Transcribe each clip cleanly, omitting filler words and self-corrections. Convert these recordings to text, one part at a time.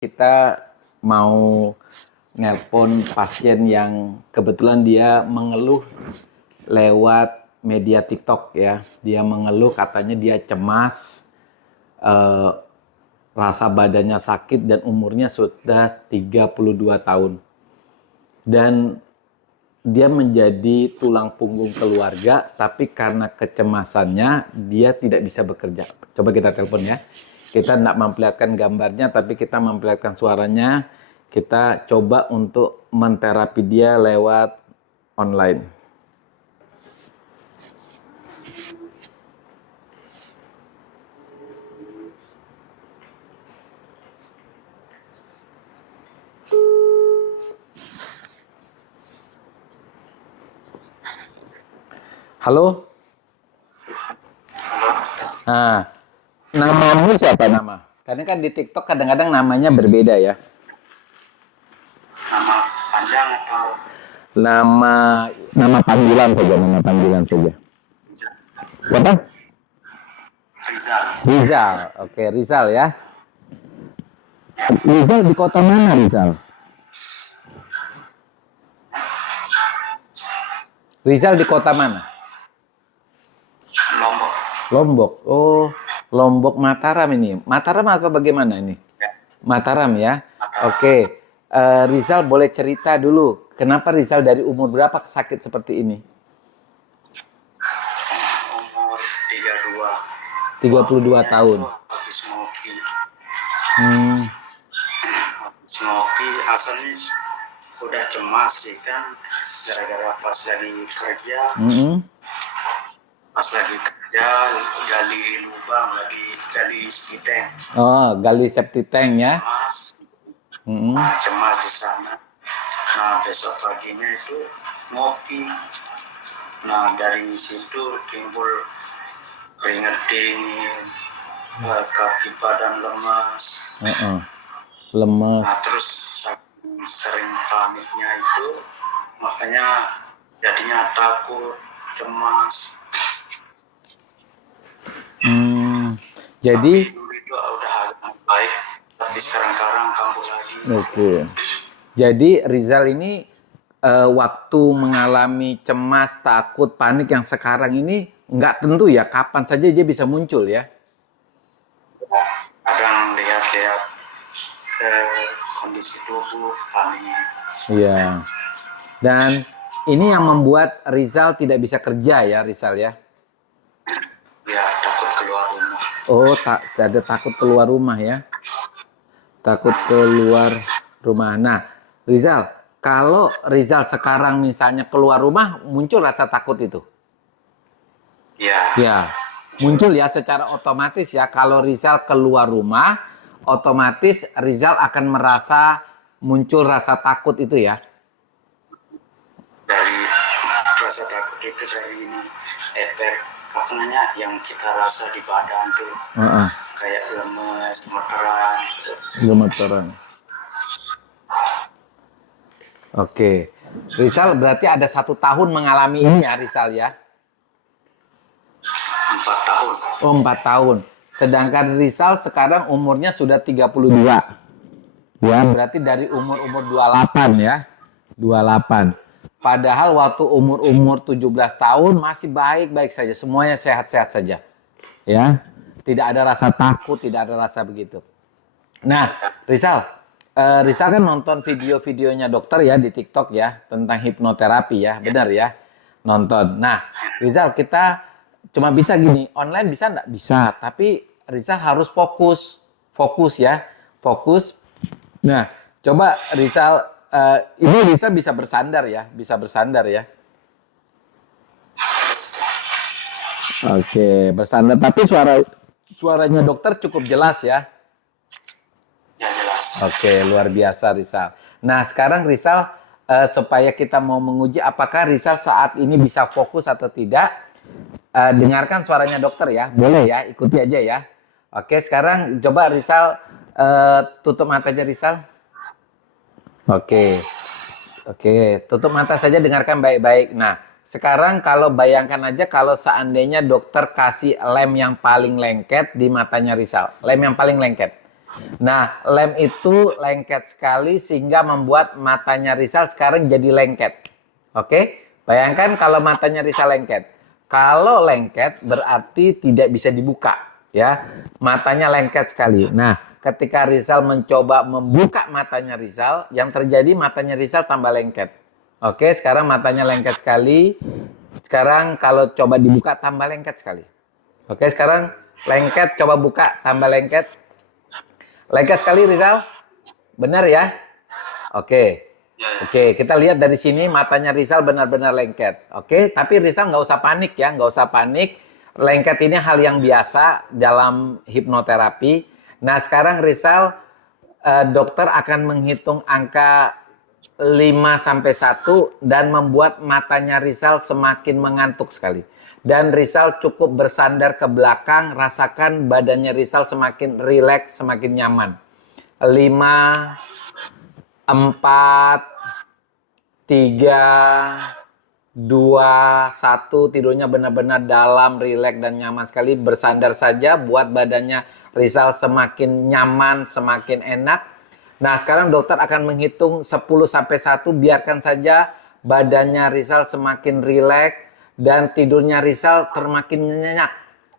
Kita mau nelpon pasien yang kebetulan dia mengeluh lewat media TikTok ya. Dia mengeluh katanya dia cemas, rasa badannya sakit dan umurnya sudah 32 tahun. Dan dia menjadi tulang punggung keluarga, tapi karena kecemasannya dia tidak bisa bekerja. Coba kita telepon ya. Kita tidak memperlihatkan gambarnya, tapi kita memperlihatkan suaranya. Kita coba untuk menterapi dia lewat online. Halo? Nah, namamu siapa nama? Karena kan di TikTok kadang-kadang namanya berbeda ya. Nama panjang atau Nama panggilan saja. Apa? Rizal? Rizal. Oke, Rizal ya. Rizal di kota mana, Rizal? Rizal di kota mana? Lombok. Lombok. Oh, Lombok Mataram ini. Mataram apa bagaimana ini? Ya. Mataram ya. Oke. Rizal boleh cerita dulu. Kenapa Rizal dari umur berapa sakit seperti ini? Umur 32 tahun. Habis ngopi. Hmm. Habis ngopi asalnya udah cemas sih kan. Gara-gara pas lagi kerja. Pas lagi kerja gali lubang, gali siteng. Oh, gali septic tank ya. Cemas di sana. Nah, besok paginya itu ngopi. Nah, dari situ timbul keringat dingin, kaki badan lemas. Lemas. Nah, terus sering paniknya itu, makanya jadinya takut, cemas. Jadi tapi dulu itu udah agak baik, tapi sekarang kambuh lagi. Oke. Jadi Rizal ini waktu mengalami cemas, takut, panik yang sekarang ini nggak tentu ya kapan saja dia bisa muncul ya. Kadang lihat-lihat kondisi tubuh, panik. Iya. Dan ini yang membuat Rizal tidak bisa kerja ya, Rizal ya. Ya, takut keluar rumah. Oh, ada takut keluar rumah ya. Takut keluar rumah. Nah, Rizal, kalau Rizal sekarang misalnya keluar rumah, muncul rasa takut itu? Ya, muncul ya secara otomatis ya. Kalau Rizal keluar rumah, otomatis Rizal akan merasa muncul rasa takut itu ya. Dari rasa takut itu dari ini efek apa namanya yang kita rasa di badan tuh kayak lemes, gemeteran. Oke, Rizal berarti ada 1 tahun mengalami ini ya, Rizal ya? 4 tahun. Oh, 4 tahun. Sedangkan Rizal sekarang umurnya sudah 32. Ya, berarti dari umur 28 ya. 28. Padahal waktu umur 17 tahun masih baik-baik saja. Semuanya sehat-sehat saja. Ya. Tidak ada rasa takut, tidak ada rasa begitu. Nah, Rizal kan nonton video-videonya dokter ya di TikTok ya tentang hipnoterapi ya, benar ya? Nonton. Nah, Rizal kita cuma bisa gini, online bisa enggak? Bisa, tapi Rizal harus fokus ya, fokus. Nah, coba Rizal ini bisa bersandar ya, ya. Oke, bersandar. Tapi suaranya dokter cukup jelas ya. Ya, jelas. Oke, luar biasa Rizal. Nah, sekarang Rizal supaya kita mau menguji apakah Rizal saat ini bisa fokus atau tidak, dengarkan suaranya dokter ya. Boleh ya, ikuti aja ya. Oke, sekarang coba Rizal tutup matanya Rizal. Oke, tutup mata saja, dengarkan baik-baik. Nah, sekarang kalau bayangkan aja kalau seandainya dokter kasih lem yang paling lengket di matanya Rizal. Lem yang paling lengket. Nah, lem itu lengket sekali sehingga membuat matanya Rizal sekarang jadi lengket. Oke? Bayangkan kalau matanya Rizal lengket. Kalau lengket berarti tidak bisa dibuka, ya. Matanya lengket sekali. Nah, ketika Rizal mencoba membuka matanya Rizal, yang terjadi matanya Rizal tambah lengket. Oke, sekarang matanya lengket sekali. Sekarang kalau coba dibuka tambah lengket sekali. Oke, sekarang lengket, coba buka tambah lengket. Lengket sekali Rizal. Benar ya? Oke. Oke, kita lihat dari sini matanya Rizal benar-benar lengket. Oke, tapi Rizal nggak usah panik ya, nggak usah panik. Lengket ini hal yang biasa dalam hipnoterapi. Nah, sekarang Rizal, dokter akan menghitung angka 5 sampai 1 dan membuat matanya Rizal semakin mengantuk sekali. Dan Rizal cukup bersandar ke belakang, rasakan badannya Rizal semakin rileks, semakin nyaman. 5, 4, 3, 2, 1, tidurnya benar-benar dalam, rileks dan nyaman sekali. Bersandar saja buat badannya Rizal semakin nyaman, semakin enak. Nah, sekarang dokter akan menghitung 10 sampai 1, biarkan saja badannya Rizal semakin rileks dan tidurnya Rizal semakin nyenyak.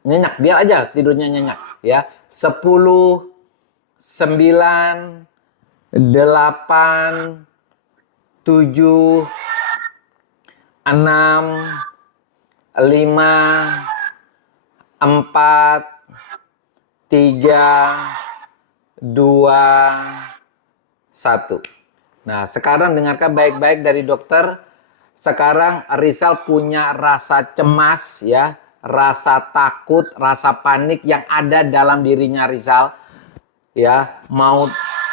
Nyenyak, biar aja tidurnya nyenyak ya. 10, 9, 8, 7, 6, 5, 4, 3, 2, 1. Nah, sekarang dengarkan baik-baik dari dokter. Sekarang Rizal punya rasa cemas ya, rasa takut, rasa panik yang ada dalam dirinya Rizal. Ya, mau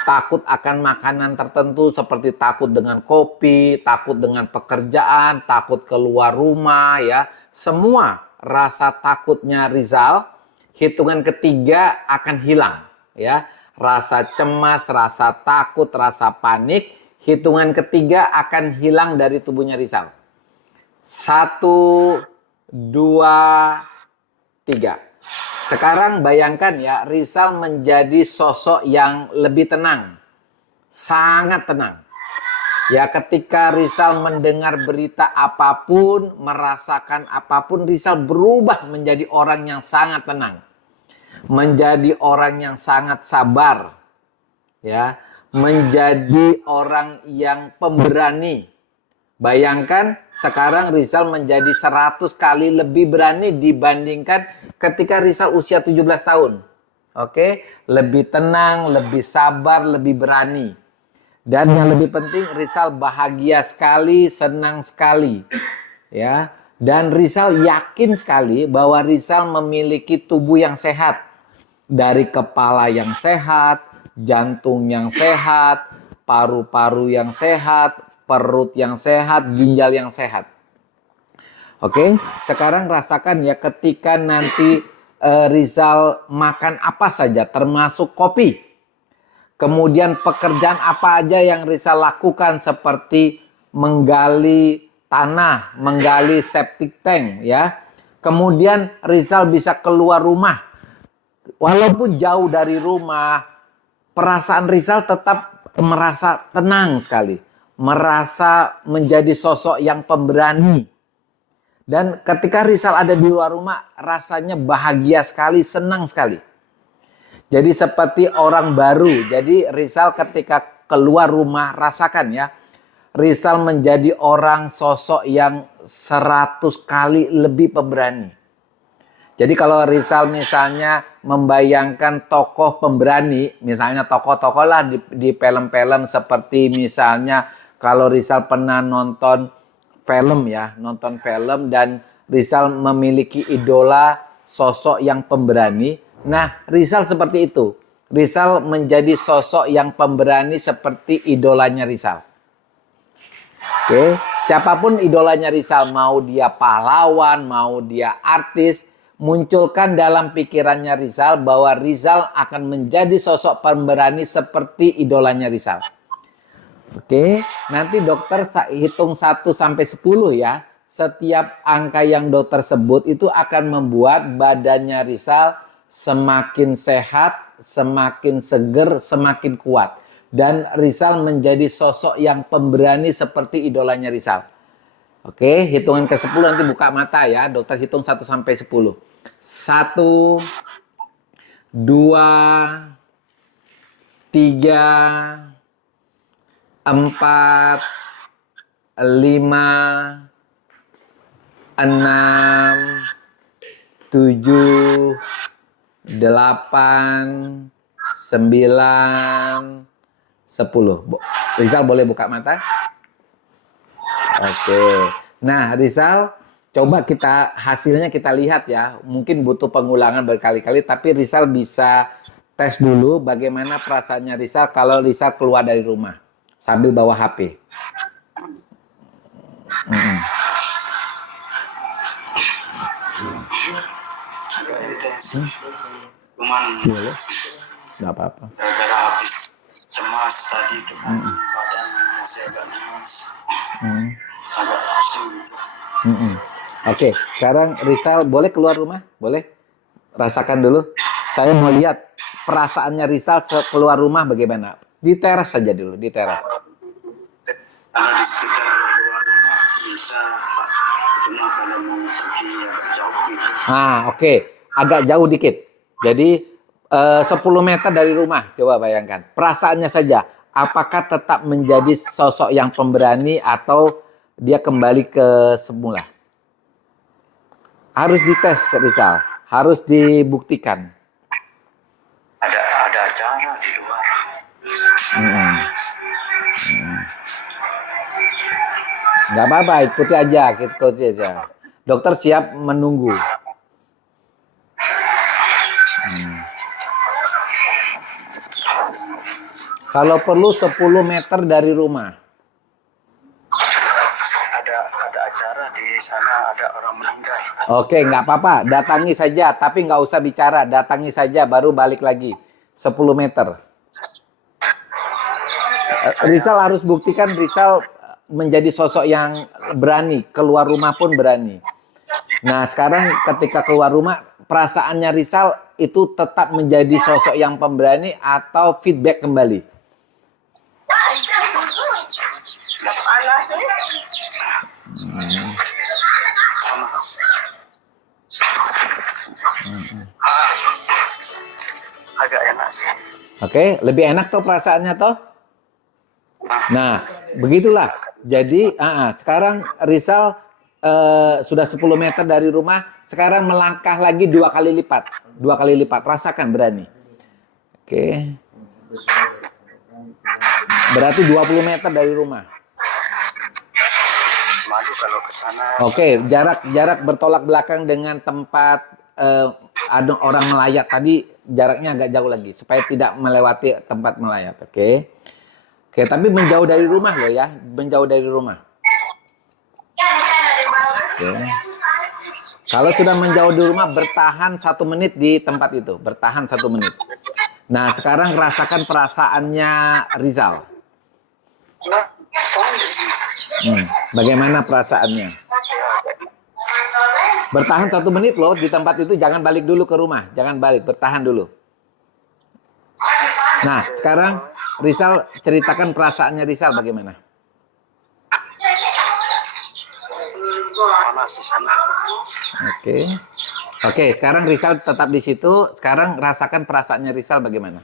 takut akan makanan tertentu seperti takut dengan kopi, takut dengan pekerjaan, takut keluar rumah ya. Semua rasa takutnya Rizal hitungan ketiga akan hilang ya. Rasa cemas, rasa takut, rasa panik hitungan ketiga akan hilang dari tubuhnya Rizal. 1, 2, 3. Sekarang bayangkan ya, Rizal menjadi sosok yang lebih tenang. Sangat tenang. Ya, ketika Rizal mendengar berita apapun, merasakan apapun, Rizal berubah menjadi orang yang sangat tenang. Menjadi orang yang sangat sabar. Ya, menjadi orang yang pemberani. Bayangkan sekarang Rizal menjadi 100 kali lebih berani dibandingkan ketika Rizal usia 17 tahun. Oke, lebih tenang, lebih sabar, lebih berani. Dan yang lebih penting Rizal bahagia sekali, senang sekali. Ya, dan Rizal yakin sekali bahwa Rizal memiliki tubuh yang sehat. Dari kepala yang sehat, jantung yang sehat, paru-paru yang sehat, perut yang sehat, ginjal yang sehat. Oke, sekarang rasakan ya ketika nanti Rizal makan apa saja termasuk kopi. Kemudian pekerjaan apa aja yang Rizal lakukan seperti menggali tanah, menggali septic tank ya. Kemudian Rizal bisa keluar rumah. Walaupun jauh dari rumah, perasaan Rizal tetap merasa tenang sekali. Merasa menjadi sosok yang pemberani. Dan ketika Rizal ada di luar rumah, rasanya bahagia sekali, senang sekali. Jadi seperti orang baru. Jadi Rizal ketika keluar rumah, rasakan ya. Rizal menjadi orang sosok yang 100 kali lebih pemberani. Jadi kalau Rizal misalnya membayangkan tokoh pemberani, misalnya tokoh-tokoh lah di film-film seperti misalnya kalau Rizal pernah nonton film ya, nonton film dan Rizal memiliki idola sosok yang pemberani. Nah, Rizal seperti itu. Rizal menjadi sosok yang pemberani seperti idolanya Rizal. Oke, siapapun idolanya Rizal, mau dia pahlawan, mau dia artis, munculkan dalam pikirannya Rizal bahwa Rizal akan menjadi sosok pemberani seperti idolanya Rizal. Oke, nanti dokter hitung 1 sampai 10 ya. Setiap angka yang dokter sebut itu akan membuat badannya Rizal semakin sehat, semakin seger, semakin kuat. Dan Rizal menjadi sosok yang pemberani seperti idolanya Rizal. Oke, hitungan ke-10 nanti buka mata ya. Dokter hitung 1 sampai 10. 1, 2, 3, 4, 5, 6, 7, 8, 9, 10. Rizal boleh buka mata? Oke. Nah, Rizal, coba hasilnya kita lihat ya. Mungkin butuh pengulangan berkali-kali, tapi Rizal bisa tes dulu bagaimana perasaannya Rizal kalau Rizal keluar dari rumah sambil bawa HP. Agak intensif. Cuman Boleh? Nggak apa-apa. gara-gara habis cemas tadi itu kan badan masih agak lemas, agak pusing gitu. Oke, sekarang Rizal boleh keluar rumah? Boleh? Rasakan dulu. Saya mau lihat perasaannya Rizal keluar rumah bagaimana. Di teras saja dulu, di teras. Kalau di sekitar luar rumah bisa, cuma kalau mau pergi agak jauh gitu. Oke. Agak jauh dikit. Jadi 10 meter dari rumah, coba bayangkan. Perasaannya saja, apakah tetap menjadi sosok yang pemberani atau dia kembali ke semula? Harus dites, Rizal. Harus dibuktikan. Ada acara di luar. Nggak apa-apa, ikuti aja. Dokter siap menunggu. Kalau perlu 10 meter dari rumah. Ada acara di sana, ada orang meninggal. Oke, nggak apa-apa. Datangi saja, tapi nggak usah bicara. Datangi saja, baru balik lagi. 10 meter. Rizal harus buktikan Rizal menjadi sosok yang berani. Keluar rumah pun berani. Nah, sekarang ketika keluar rumah, perasaannya Rizal itu tetap menjadi sosok yang pemberani atau feedback kembali? Agak enak sih. Oke, lebih enak toh perasaannya toh? Nah, begitulah. Jadi, sekarang Rizal sudah 10 meter dari rumah, sekarang melangkah lagi 2 kali lipat. 2 kali lipat, rasakan berani. Oke. Berarti 20 meter dari rumah. Maju kalau ke sana. Oke, jarak bertolak belakang dengan tempat ada orang melayat tadi, jaraknya agak jauh lagi supaya tidak melewati tempat melayat. Oke, tapi menjauh dari rumah loh ya, menjauh dari rumah. Oke. Kalau sudah menjauh dari rumah, bertahan 1 menit di tempat itu, bertahan 1 menit. Nah, sekarang rasakan perasaannya Rizal. Bagaimana perasaannya? Bertahan 1 menit loh di tempat itu, jangan balik dulu ke rumah, jangan balik, bertahan dulu. Nah, sekarang Rizal ceritakan perasaannya Rizal bagaimana? Oke, sekarang Rizal tetap di situ. Sekarang rasakan perasaannya Rizal bagaimana?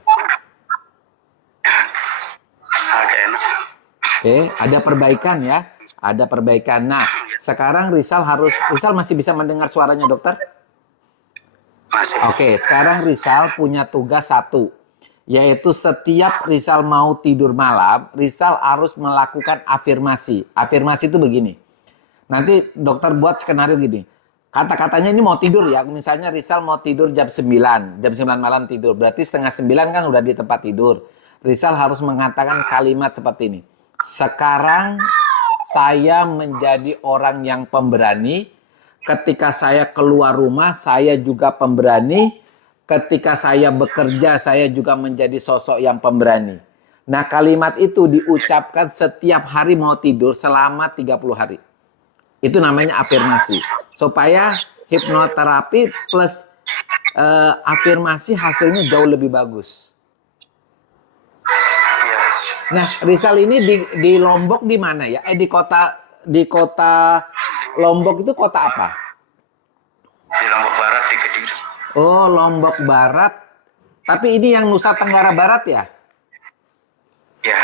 Agak enak. Oke, ada perbaikan ya. Ada perbaikan. Nah, sekarang Rizal masih bisa mendengar suaranya dokter? Masih. Oke, sekarang Rizal punya tugas 1. Yaitu setiap Rizal mau tidur malam, Rizal harus melakukan afirmasi. Afirmasi itu begini. Nanti dokter buat skenario gini. Kata-katanya ini mau tidur ya. Misalnya Rizal mau tidur jam 9. Jam 9 malam tidur. Berarti setengah 9 kan udah di tempat tidur. Rizal harus mengatakan kalimat seperti ini. Sekarang saya menjadi orang yang pemberani. Ketika saya keluar rumah, saya juga pemberani. Ketika saya bekerja, saya juga menjadi sosok yang pemberani. Nah, kalimat itu diucapkan setiap hari mau tidur selama 30 hari. Itu namanya afirmasi. Supaya hipnoterapi plus afirmasi hasilnya jauh lebih bagus. Iya. Nah, Rizal ini di Lombok di mana ya? Di kota Lombok itu kota apa? Di Lombok Barat, di Kediri. Oh, Lombok Barat. Tapi ini yang Nusa Tenggara Barat ya? Ya.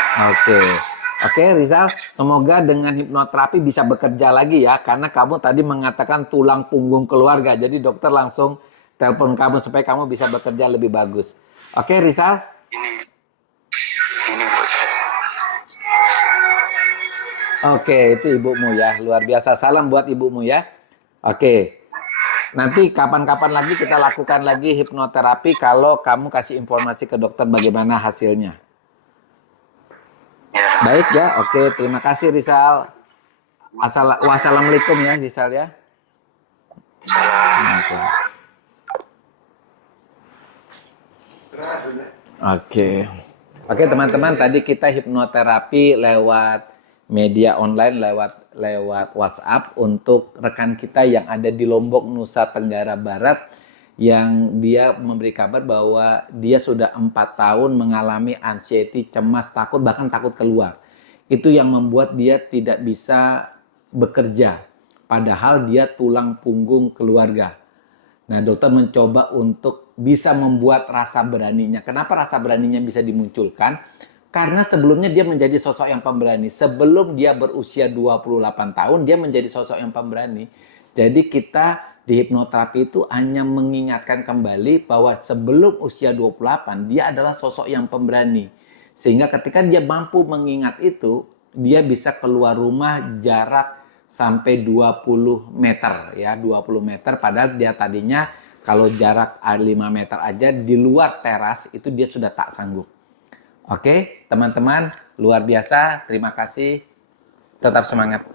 Oke, Rizal, semoga dengan hipnoterapi bisa bekerja lagi ya, karena kamu tadi mengatakan tulang punggung keluarga, jadi dokter langsung telepon kamu supaya kamu bisa bekerja lebih bagus. Oke, Rizal? Ini buat saya. Oke, itu ibumu ya, luar biasa. Salam buat ibumu ya. Oke, nanti kapan-kapan lagi kita lakukan lagi hipnoterapi kalau kamu kasih informasi ke dokter bagaimana hasilnya. Ya. Baik ya, oke, terima kasih Rizal. Wassalamualaikum ya Rizal ya. Salam. Oke teman-teman, tadi kita hipnoterapi lewat media online, lewat WhatsApp untuk rekan kita yang ada di Lombok, Nusa Tenggara Barat, yang dia memberi kabar bahwa dia sudah 4 tahun mengalami anxiety, cemas, takut, bahkan takut keluar. Itu yang membuat dia tidak bisa bekerja, padahal dia tulang punggung keluarga. Nah, dokter mencoba untuk bisa membuat rasa beraninya. Kenapa rasa beraninya bisa dimunculkan? Karena sebelumnya dia menjadi sosok yang pemberani. Sebelum dia berusia 28 tahun, dia menjadi sosok yang pemberani. Jadi kita di hipnoterapi itu hanya mengingatkan kembali bahwa sebelum usia 28, dia adalah sosok yang pemberani. Sehingga ketika dia mampu mengingat itu, dia bisa keluar rumah jarak sampai 20 meter ya, 20 meter, padahal dia tadinya kalau jarak 5 meter aja di luar teras itu dia sudah tak sanggup. Oke, teman-teman, luar biasa. Terima kasih. Tetap semangat.